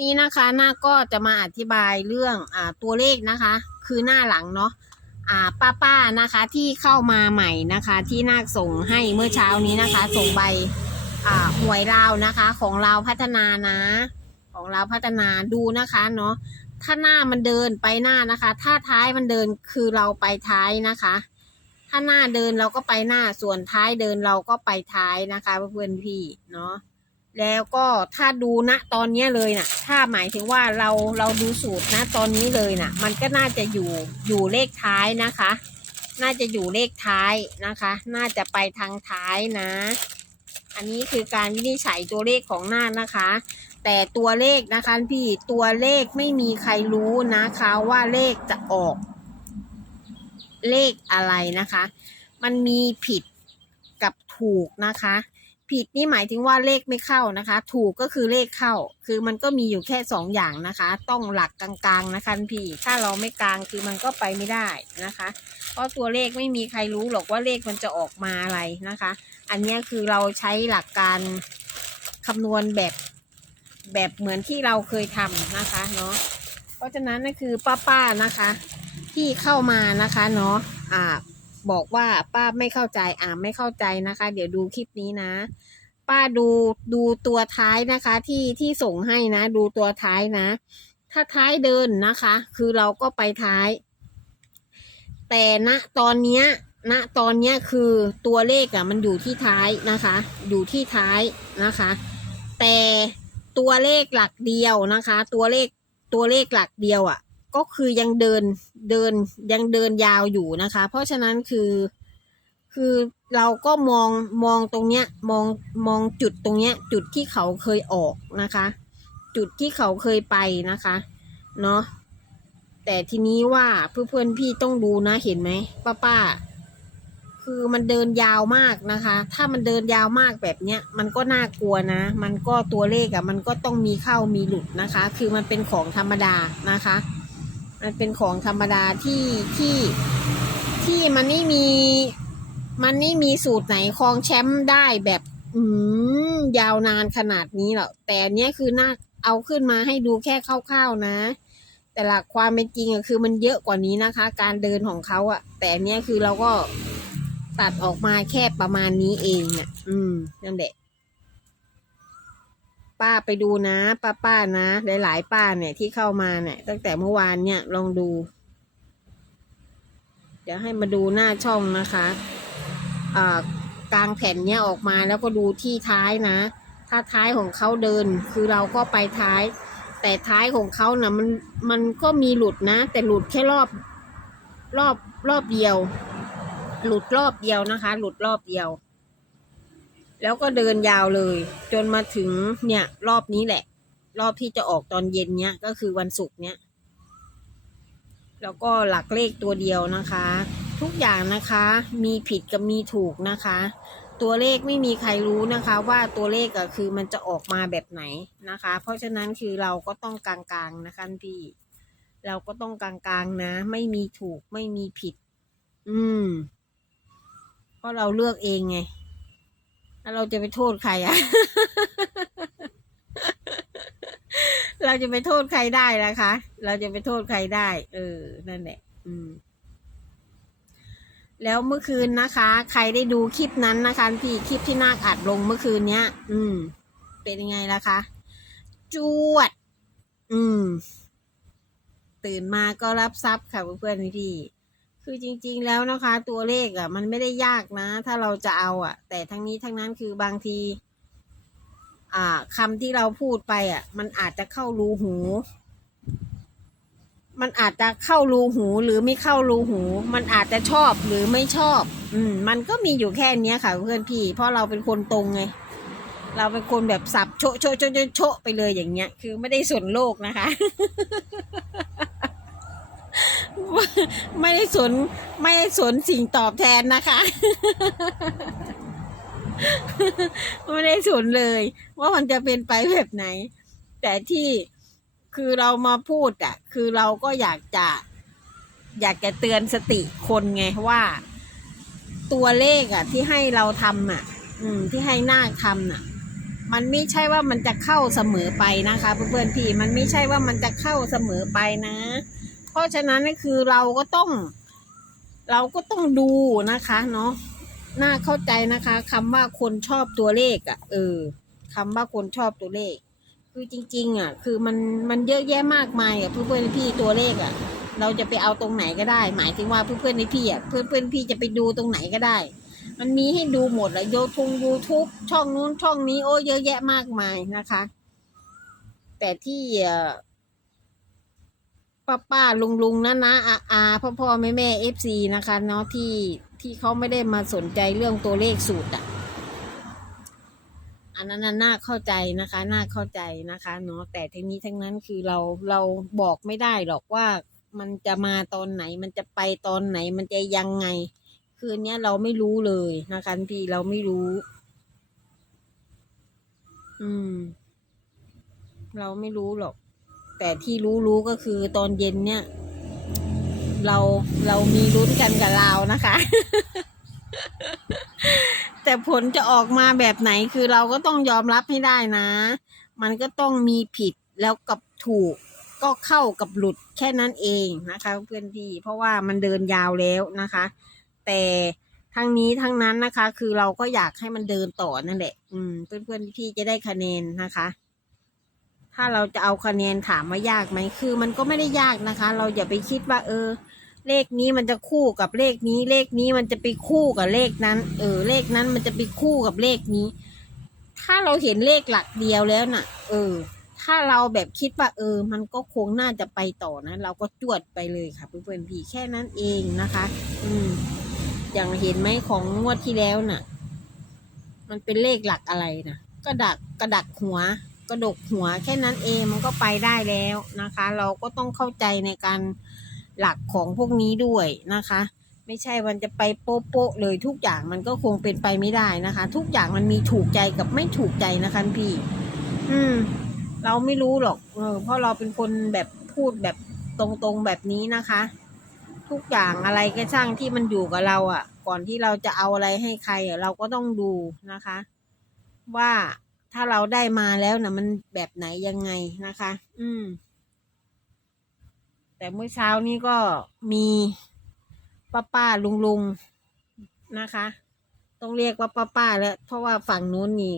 นี้นะคะหน้าก็จะมาอธิบายเรื่องอ่าตัวเลขนะคะ คือหน้าหลังเนาะอ่าป้าป้าๆนะคะที่เข้ามาใหม่นะคะ ที่นาคส่งให้เมื่อเช้านี้นะคะ ส่งใบอ่าหวยลาวนะคะ ของเราพัฒนานะ ของเราพัฒนาดูนะคะเนาะถ้าหน้ามันเดินไปหน้านะคะ ถ้าท้ายมันเดินคือเราไปท้ายนะคะ ถ้าหน้าเดินเราก็ไปหน้าส่วนท้ายเดินเราก็ไปท้ายนะคะเพื่อนพี่เนาะ แล้วก็ถ้าดูณตอนนี้เลยน่ะ ถ้าหมายถึงว่าเราเราดูสูตรนะตอนนี้เลยน่ะ มันก็น่าจะอยู่อยู่เลขท้ายนะคะ น่าจะอยู่เลขท้ายนะคะ น่าจะไปทางท้ายนะ อันนี้คือการวินิจฉัยตัวเลขของหน้านะคะ แต่ตัวเลขนะคะพี่ตัวเลขไม่มีใครรู้นะคะว่าเลขจะออก เลขอะไรนะคะ มันมีผิดกับถูกนะคะ ผิดนี่หมายถึงว่าเลขไม่เข้านะคะ ถูกก็คือเลขเข้า คือมันก็มีอยู่แค่สองอย่างนะคะ ต้องหลักกลางๆนะคะพี่ ถ้าเราไม่กลางคือมันก็ไปไม่ได้นะคะ เพราะตัวเลขไม่มีใครรู้หรอกว่าเลขมันจะออกมาอะไรนะคะ อันนี้คือเราใช้หลักการคำนวณแบบแบบเหมือนที่เราเคยทำนะคะเนาะ เพราะฉะนั้นนั่นคือป้าๆนะคะ ที่เข้ามานะคะเนาะ อ่า บอกว่าป้าไม่เข้าใจอ่าไม่เข้าใจนะคะ เดี๋ยวดูคลิปนี้นะ ป้าดูดูตัวท้ายนะคะที่ที่ส่งให้นะ ดูตัวท้ายนะ ถ้าท้ายเดินนะคะ คือเราก็ไปท้าย แต่ณตอนเนี้ยณตอนเนี้ยคือตัวเลขอะ่ะมันอยู่ที่ท้ายนะคะ อยู่ที่ท้ายนะคะ แต่ตัวเลขหลักเดียวนะคะ ตัวเลขตัวเลขหลักเดียวอะ่ะ ก็คือยังเดินเดินยังเดินยาวอยู่นะคะ เพราะฉะนั้นคือคือเราก็มองมองตรงเนี้ยมองมองจุดตรงเนี้ย จุดที่เขาเคยออกนะคะ จุดที่เขาเคยไปนะคะเนาะแต่ทีนี้ว่าเพื่อนเพื่อนพี่ต้องดูนะเห็นไหมป้าป้าคือมันเดินยาวมากนะคะ ถ้ามันเดินยาวมากแบบเนี้ย มันก็น่ากลัวนะ มันก็ตัวเลขอะ่ะ มันก็ต้องมีเข้ามีหลุดนะคะ คือมันเป็นของธรรมดานะคะ มันเป็นของธรรมดาที่ที่ที่มันไม่มี มันไม่มีสูตรไหนครองแชมป์ได้แบบ อืมยาวนานขนาดนี้หรอกแต่เนี้ยคือน่าเอาขึ้นมาให้ดูแค่คร่าวๆนะ แต่หลักความเป็นจริงอะคือมันเยอะกว่านี้นะคะ การเดินของเขาอะแต่เนี้ยคือเราก็ตัดออกมาแค่ประมาณนี้เองอะอืมนั่นแหละ ป้าไปดูนะ ป้าป้าๆนะ หลาย ๆ ป้าเนี่ยที่เข้ามาเนี่ย ตั้งแต่เมื่อวานเนี่ยลองดู เดี๋ยวให้มาดูหน้าช่องนะคะอ่ากลางแผ่นเนี้ยออกมาแล้วก็ดูที่ท้ายนะ ถ้าท้ายของเขาเดิน คือเราก็ไปท้าย แต่ท้ายของเขานะ่ะมันมันก็มีหลุดนะ แต่หลุดแค่รอบ รอบรอบเดียว หลุดรอบเดียวนะคะ หลุดรอบเดียว แล้วก็เดินยาวเลย จนมาถึงเนี่ยรอบนี้แหละ รอบที่จะออกตอนเย็นเนี้ยก็คือวันศุกร์เนี้ยแล้วก็หลักเลขตัวเดียวนะคะ ทุกอย่างนะคะมีผิดกับมีถูกนะคะ ตัวเลขไม่มีใครรู้นะคะ ว่าตัวเลขอะคือมันจะออกมาแบบไหนนะคะ เพราะฉะนั้นคือเราก็ต้องกลางๆนะคะพี่ เราก็ต้องกลางๆนะ ไม่มีถูกไม่มีผิด อืมเพราะเราเลือกเองไง เราจะไปโทษใครอะเราจะไปโทษใครได้นะคะ เราจะไปโทษใครได้ เออ นั่นแหละ อืม แล้วเมื่อคืนนะคะ ใครได้ดูคลิปนั้นนะคะพี่คลิปที่นาคอัดลงเมื่อคืนเนี้ย อืม เป็นยังไงล่ะคะ จวด อืม ตื่นมาก็รับทรัพย์ค่ะเพื่อนๆพี่ คือจริงๆแล้วนะคะ ตัวเลขอะ มันไม่ได้ยากนะ ถ้าเราจะเอาอะ แต่ทั้งนี้ทั้งนั้นคือบางที อ่าคำที่เราพูดไปอะ มันอาจจะเข้ารูหู มันอาจจะเข้ารูหูหรือไม่เข้ารูหู มันอาจจะชอบหรือไม่ชอบ อืม มันก็มีอยู่แค่เนี้ยค่ะ เพื่อนพี่ เพราะเราเป็นคนตรงไงเราเป็นคนแบบสับโชะโชะโชะโชะโชะไปเลยอย่างเงี้ย คือไม่ได้สนโลกนะคะ ไม่ได้สนไม่ได้สนสิ่งตอบแทนนะคะ ไม่ได้สนเลย ว่ามันจะเป็นไปแบบไหน แต่ที่คือเรามาพูดอะ คือเราก็อยากจะ อยากจะเตือนสติคนไงว่า ตัวเลขอะ ที่ให้เราทำอะ อืม ที่ให้นาทำอะมันไม่ใช่ว่ามันจะเข้าเสมอไปนะคะ เพื่อนๆพี่ มันไม่ใช่ว่ามันจะเข้าเสมอไปนะ เพราะฉะนั้นก็คือเราก็ต้อง เราก็ต้องดูนะคะเนาะน่าเข้าใจนะคะคำว่าคนชอบตัวเลขอะ่ะ เออคำว่าคนชอบตัวเลข คือจริง ๆ อะ คือมันมันเยอะแยะมากมายอะเพื่อนๆพี่ตัวเลขอะ เราจะไปเอาตรงไหนก็ได้ หมายถึงว่าเพื่อนๆในพี่อะเพื่อนๆพี่จะไปดูตรงไหนก็ได้ มันมีให้ดูหมดเลยโยทงยูทูบช่องนู้นช่องนี้โอ้เยอะแยะมากมายนะคะ แต่ที่อ่ ป้าป้าลุงลุงนะนะอาอาพ่อพ่อแม่แม่เอฟซีนะคะ เนาะที่ที่เขาไม่ได้มาสนใจเรื่องตัวเลขสูตรอะ อันนั้นน่าเข้าใจนะคะ น่าเข้าใจนะคะ เนาะแต่ทั้งนี้ทั้งนั้นคือเราเราบอกไม่ได้หรอกว่ามันจะมาตอนไหน มันจะไปตอนไหน มันจะยังไง คืนนี้เราไม่รู้เลยนะคะพี่เราไม่รู้ อืม เราไม่รู้หรอก แต่ที่รู้รู้ก็คือตอนเย็นเนี่ย เราเรามีลุ้นกันกับเรานะคะ แต่ผลจะออกมาแบบไหนคือเราก็ต้องยอมรับให้ได้นะ มันก็ต้องมีผิดแล้วกับถูกก็เข้ากับหลุดแค่นั้นเองนะคะ เพื่อนพี่เพราะว่ามันเดินยาวแล้วนะคะ แต่ทั้งนี้ทั้งนั้นนะคะ คือเราก็อยากให้มันเดินต่อนั่นแหละ อืม เพื่อนๆพี่จะได้คะแนนนะคะ ถ้าเราจะเอาคะแนนถามว่ายากไหมคือ มันก็ไม่ได้ยากนะคะ เราอย่าไปคิดว่า เออ เลขนี้มันจะคู่กับเลขนี้ เลขนี้มันจะไปคู่กับเลขนั้น เออ เลขนั้นมันจะไปคู่กับเลขนี้ ถ้าเราเห็นเลขหลักเดียวแล้วน่ะ เออ ถ้าเราแบบคิดว่า เออ มันก็คงน่าจะไปต่อนะ เราก็จวดไปเลยค่ะเพื่อนๆพี่แค่นั้นเองนะคะ อืม อย่างเห็นไหมของงวดที่แล้วน่ะ มันเป็นเลขหลักอะไรนะกระดักกระดักหัว ระดกหัวแค่นั้นเองมันก็ไปได้แล้วนะคะ เราก็ต้องเข้าใจในการหลักของพวกนี้ด้วยนะคะ ไม่ใช่มันจะไปโป๊ะโปะเลยทุกอย่างมันก็คงเป็นไปไม่ได้นะคะ ทุกอย่างมันมีถูกใจกับไม่ถูกใจนะคะพี่ อืม เราไม่รู้หรอกเออเพราะเราเป็นคนแบบพูดแบบตรงๆแบบนี้นะคะ ทุกอย่างอะไรก็ช่างที่มันอยู่กับเราอะ่ะ ก่อนที่เราจะเอาอะไรให้ใครเราก็ต้องดูนะคะ ว่า ถ้าเราได้มาแล้วนะมันแบบไหนยังไงนะคะ อืม แต่เมื่อเช้านี้ก็มีป้าป้าลุงลุงนะคะ ต้องเรียกว่าป้าป้าแล้ว เพราะว่าฝั่งนู้นนี่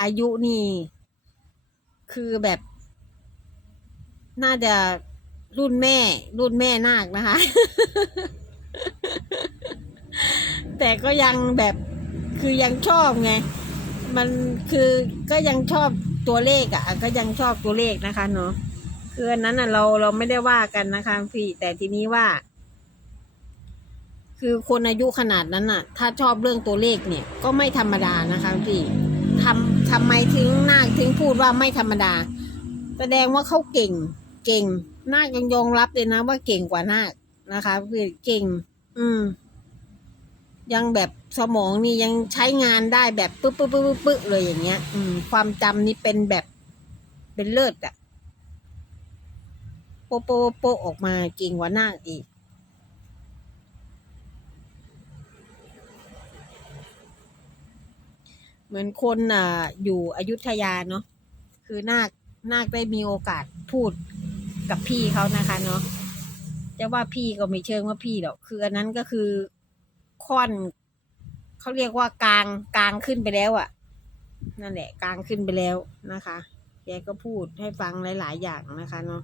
อายุนี่ คือแบบ น่าจะรุ่นแม่ รุ่นแม่นาคนะคะ แต่ก็ยังแบบคือยังชอบไง มันคือก็ยังชอบตัวเลขอะ่ะ ก็ยังชอบตัวเลขนะคะเนาะคืออันนั้นอะเราเราไม่ได้ว่ากันนะคะพี่ แต่ทีนี้ว่า คือคนอายุขนาดนั้นน่ะ ถ้าชอบเรื่องตัวเลขเนี่ย ก็ไม่ธรรมดานะคะพี่ทำทำไมถึงนาคถึงพูดว่าไม่ธรรมดา แสดงว่าเขาเก่ง เก่งนาคยังยอมรับเลยนะว่าเก่งกว่านาคนะคะคือเก่ง อืม ยังแบบสมองนี่ยังใช้งานได้แบบปึ๊บปึ๊บปึ๊บปึ๊บเลยอย่างเงี้ย อืม ความจำนี่เป็นแบบเป็นเลิศอะโปะโปะโปะออกมาเก่งกว่านาคอีก เหมือนคนอะ อยู่อยุธยาเนาะคือนาคนาคได้มีโอกาสพูดกับพี่เขานะคะเนาะจะว่าพี่ก็ไม่เชิงว่าพี่หรอกคืออันนั้นก็คือ ค่อนเขาเรียกว่ากลางกลางขึ้นไปแล้วอะ่ะ นั่นแหละกลางขึ้นไปแล้วนะคะแกก็พูดให้ฟังหลาย ๆ อย่างนะคะเนาะ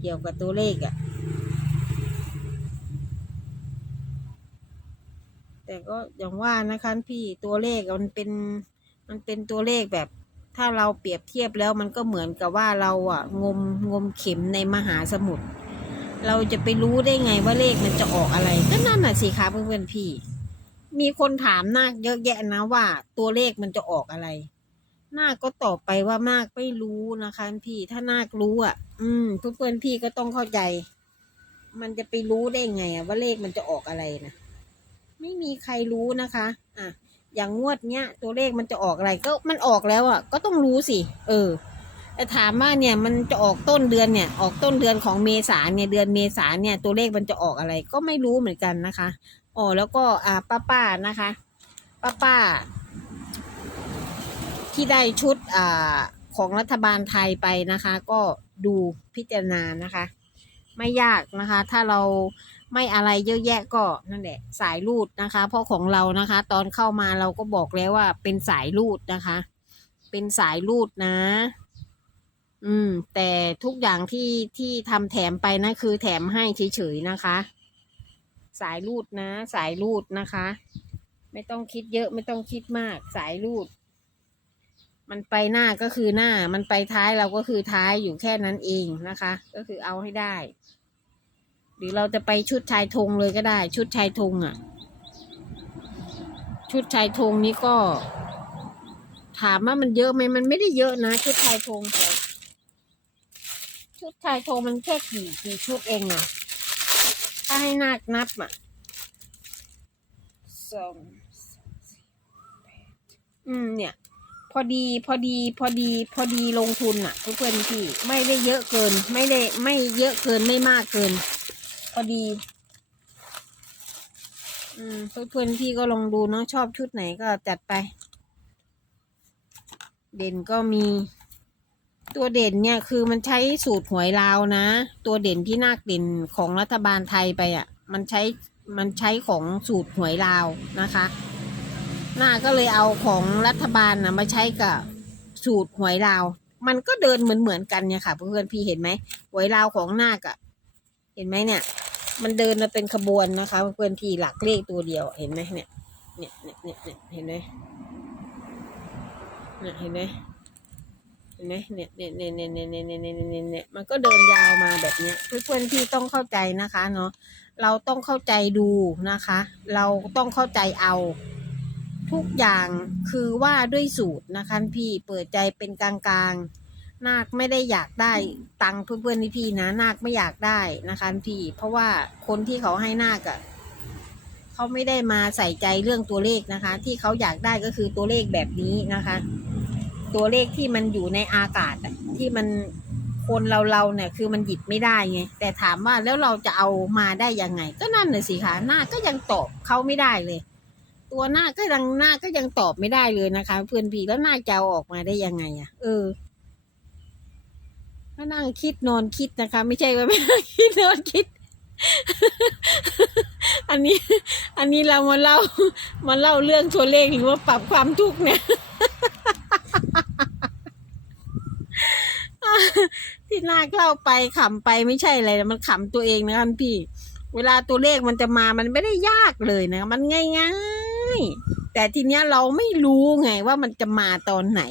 เกี่ยวกับตัวเลขอะ่ะ แต่ก็อย่างว่านะคะพี่ตัวเลขมันเป็นมันเป็นตัวเลขแบบถ้าเราเปรียบเทียบแล้วมันก็เหมือนกับว่าเราอะ งมงมเข็มในมหาสมุทร เราจะไปรู้ได้ไงว่าเลขมันจะออกอะไรก็นั่นน่ะสิคะเพื่อนๆพี่ มีคนถามนาคเยอะแยะนะว่า ตัวเลขมันจะออกอะไรนาคก็ตอบไปว่านาคไม่รู้นะคะพี่ถ้านาครู้อะ อืมเพื่อนๆพี่ก็ต้องเข้าใจ มันจะไปรู้ได้ไงอะว่าเลขมันจะออกอะไรนะไม่มีใครรู้นะคะ อะ อย่างงวดเนี้ย ตัวเลขมันจะออกอะไร ก็มันออกแล้วอะ ก็ต้องรู้สิ เออ แต่ถามว่าเนี่ยมันจะออกต้นเดือนเนี่ยออกต้นเดือนของเมษาเนี่ยเดือนเมษาเนี่ยตัวเลขมันจะออกอะไรก็ไม่รู้เหมือนกันนะคะอ๋อแล้วก็อ่าป้าป้านะคะป้าป้า ที่ได้ชุดอ่าของรัฐบาลไทยไปนะคะ ก็ดูพิจารณานะคะ ไม่ยากนะคะ ถ้าเราไม่อะไรเยอะแยะก็นั่นแหละ สายรูดนะคะ เพราะของเรานะคะ ตอนเข้ามาเราก็บอกแล้วว่าเป็นสายรูดนะคะ เป็นสายรูดนะ อืม แต่ทุกอย่างที่ที่ทำแถมไปนะคือแถมให้เฉยๆนะคะ สายรูดนะ สายรูดนะคะ ไม่ต้องคิดเยอะไม่ต้องคิดมาก สายรูด มันไปหน้าก็คือหน้า มันไปท้ายเราก็คือท้ายอยู่แค่นั้นเองนะคะ ก็คือเอาให้ได้ หรือเราจะไปชุดชายธงเลยก็ได้ ชุดชายธงอะ ชุดชายธงนี้ก็ ถามว่ามันเยอะไหมมันไม่ได้เยอะนะ ชุดชายธงแต่ ชุดชายธงมันแค่กี่กี่ชุดเองอะถ้าให้นาคนับอะสองอืมเนี่ย พอดีพอดีพอดีพอดีลงทุนอะเพื่อนๆพี่ไม่ได้เยอะเกิน ไม่ได้ไม่เยอะเกินไม่มากเกิน พอดีอืมเพื่อนๆพี่ก็ลองดูเนาะชอบชุดไหนก็จัดไป เด่นก็มี ตัวเด่นเนี่ยคือมันใช้สูตรหวยลาวนะ ตัวเด่นที่นาคเด่นของรัฐบาลไทยไปอะ มันใช้มันใช้ของสูตรหวยลาวนะคะหน้าก็เลยเอาของรัฐบาลนะมาใช้กับสูตรหวยลาว มันก็เดินเหมือนเหมือนๆกันเนี่ยค่ะเพื่อนพี่เห็นไหมหวยลาวของนาคอะเห็นไหมเนี่ย มันเดินมาเป็นขบวนนะคะเพื่อนพี่หลักเลขตัวเดียวเห็นไหมเนี่ยเนี่ยเนี่ยเนี่ยเห็นไหมเนี่ยเห็นไหม ห็นไหมเนี่ยเนี่ยเนี่ยเนี่ยเนี่ยเนี่ยเนี่ยเนี่ยเนี่ยมันก็เดินยาวมาแบบเนี้ยเพื่อนๆที่ต้องเข้าใจนะคะเนาะเราต้องเข้าใจดูนะคะ เราต้องเข้าใจเอา ทุกอย่างคือว่าด้วยสูตรนะคะพี่เปิดใจเป็นกลางๆนาคไม่ได้อยากได้ตังค์เพื่อนๆพี่นะนาคไม่อยากได้นะคะพี่เพราะว่าคนที่เขาให้นาคอะเขาไม่ได้มาใส่ใจเรื่องตัวเลขนะคะ ที่เขาอยากได้ก็คือตัวเลขแบบนี้นะคะ ตัวเลขที่มันอยู่ในอากาศอะที่มันคนเราเราเนี่ยคือมันหยิบไม่ได้ไงแต่ถามว่าแล้วเราจะเอามาได้ยังไง ก็นั่นน่ะสิคะหน้าก็ยังตอบเขาไม่ได้เลย ตัวหน้าก็ยังหน้าก็ยังตอบไม่ได้เลยนะคะ เพื่อนพี่แล้วหน้าจะเอาออกมาได้ยังไงอะเออก็นั่งคิดนอนคิดนะคะ ไม่ใช่ว่าไม่นั่งคิดนอนคิด อันนี้ อันนี้เรามาเล่ามาเล่าเรื่องตัวเลขหรือว่าปรับความทุกข์เนี่ย ที่นาคเล่าไปขำไปไม่ใช่อะไรมันขำตัวเองนะท่านพี่ เวลาตัวเลขมันจะมามันไม่ได้ยากเลยนะ มันง่ายๆ แต่ทีเนี้ยเราไม่รู้ไงว่ามันจะมาตอนไหน